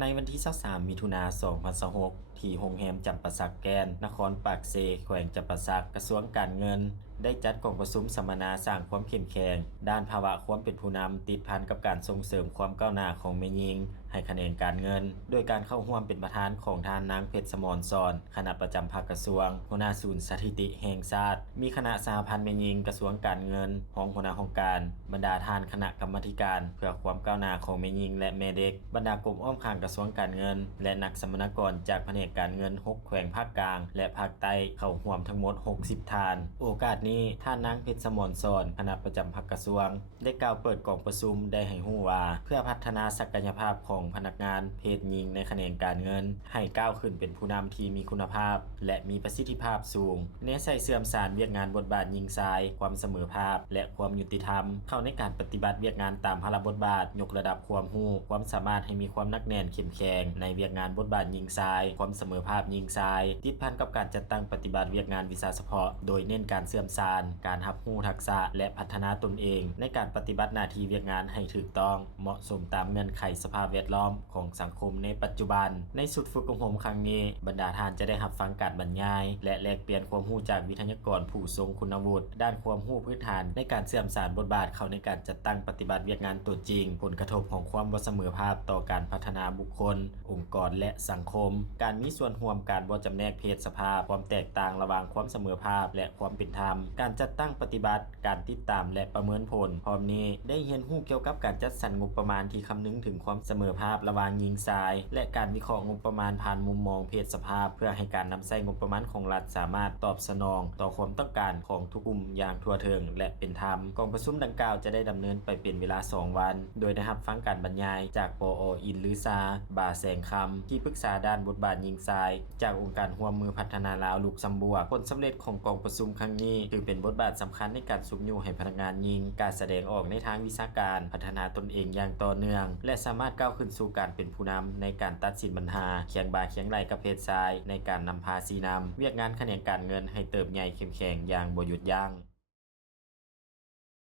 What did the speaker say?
ในวันที่23มิถุนายน2026ที่โรงแรมจำปาสักแกนนครปากเซแขวงจำปาสักกระทรวงการเงินได้จัดกองประชุมสัมมนาสร้างความเข้มแข็งด้านภาวะความเป็นผู้นำติดพันกับการส่งเสริมความก้าวหน้าของแม่หญิงให้คะแนนการเงินโดยการเข้าร่วมเป็นประธานของทานนางเพชรสมรสอนคณะประจำภาคกระทรวงหัวหน้าศูนย์สถิติแห่งชาติมีคณะสหพันธ์แม่หญิงกระทรวงการเงินรองหัวหน้าองค์การบรรดาทานคณะกรรมาธิการเพื่อความก้าวหน้าของแม่หญิงและแม่เด็กบรรดากรมอ้อมข้างกระทรวงการเงินและนักสัมมนากรจากแผนกการเงิน6แขวงภาคกลางและภาคใต้เข้าร่วมทั้งหมด60ทานโอกาสนี้ท่านนางเพชรสมรสอนคณะประจำภาคกระทรวงได้กล่าวเปิดกองประชุมได้ให้รู้ว่าเพื่อพัฒนาศักยภาพของพนักงานเพศหญิงในแขนงการเงินให้ก้าวขึ้นเป็นผู้นำที่มีคุณภาพและมีประสิทธิภาพสูงเน้นใส่เสื่อมสารเวียกงานบทบาทหญิงชายความเสมอภาพและความยุติธรรมเข้าในการปฏิบัติเวียกงานตามพระบทบาทยกระดับความรู้ความสามารถให้มีความนักแน่นเข้มแข็งในเวียกงานบทบาทหญิงชายความเสมอภาพหญิงชายติดพันกับการจัดตั้งปฏิบัติเวียกงานวิชาเฉพาะโดยเน้นการเสื่อมสารการรับรู้ทักษะและพัฒนาตนเองในการปฏิบัติหน้าที่เวียกงานให้ถูกต้องเหมาะสมตามเงื่อนไขสภาพแวดล้อมของสังคมในปัจจุบันในสุดฝึกอบรมครั้งนี้บรรดาท่านจะได้รับฟังการบรรยายและแลกเปลี่ยนความรู้จากวิทยากรผู้ทรงคุณวุฒิด้านความรู้พื้นฐานในการเสื่อมสารบทบาทเข้าในการจัดตั้งปฏิบัติเวียกงานตัวจริงผลกระทบของความบ่เสมอภาพต่อการพัฒนาบุคคลองค์กรและสังคมการมีส่วนร่วมการบ่จำแนกเพศสภาพความแตกต่างระหว่างความเสมอภาพและความเป็นธรรมการจัดตั้งปฏิบัติการติดตามและประเมินผลพร้อมนี้ได้เรียนรู้เกี่ยวกับการจัดสรรงบประมาณที่คำนึงถึงความเสมอภาพระหว่างหญิงชายและการวิเคราะห์งบประมาณผ่านมุมมองเพศสภาพเพื่อให้การนำใช้งบประมาณของรัฐสามารถตอบสนองต่อความต้องการของทุกกลุ่มอย่างทั่วถึงและเป็นธรรมกองประชุมดังกล่าวจะได้ดำเนินไปเป็นเวลา2วันโดยได้รับฟังการบรรยายจากปออินลือซาบาแสงคำที่ปรึกษาด้านบทบาทหญิงชายจากองค์การร่วมมือพัฒนาลาวลูกซัมบัวผลสำเร็จของกองประชุมครั้งนี้ถือเป็นบทบาทสำคัญในการสุกอยู่ให้พนักงานหญิงการแสดงออกในทางวิชาการพัฒนาตนเองอย่างต่อเนื่องและสามารถก้าวขึ้นสู่การเป็นผู้นำในการตัดสินปัญหาเคียงบ่าเคียงไหลกับเพศชายในการนำพาสีนำเวียกงานแขนงการเงินให้เติบใหญ่เข้มแข็งอย่างบ่หยุดยั้ง